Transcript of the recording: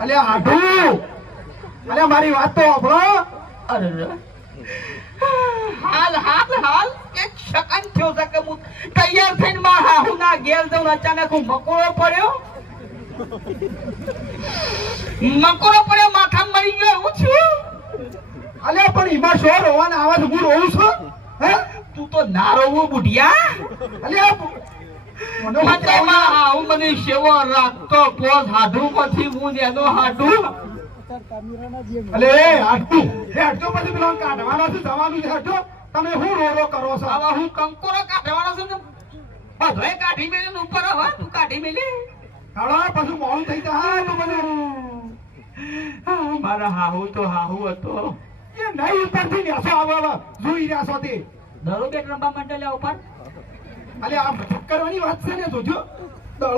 અલે આઢુ અલે મારી વાત તો સાંભળો. અરે હાલ હાલ હાલ એક સેકન્ડ થયો છે કે હું તૈયાર થઈને માં હાહુ ના ગેલ દઉં અચાનક હું મકોડો પડ્યો માથા મરી ગયો હું છું. અલે પણ એમાં શો રોવાના આવાજ હું રોઉં છું હે? તું તો ના રોવું બુઢિયા. અલે મને સેવો રાખતો પોસ હાડું પછી હું એનો હાડું. અલે આઢુ એ આઢુ પછી પેલો કાઢવાનો છે જવાનું છે આઢુ. તમે શું રોરો કરો છો? હવે હું કંકોરો કાઢવાનો છું ને બધોય કાઢી મેલે ઉપર હવે તું કાઢી મેલે. હાલો પછી મોડું થઈ જાય તો બધું. મારા હાહુ તો હાહુ હતો. એ નહીં ઉપરથી નેસો આવે જોઈ રહ્યા છો તે. દરો બેટ રમવા માંડ્યા ઉપર. અલે આ કરવાની વાત છે ને જોજો.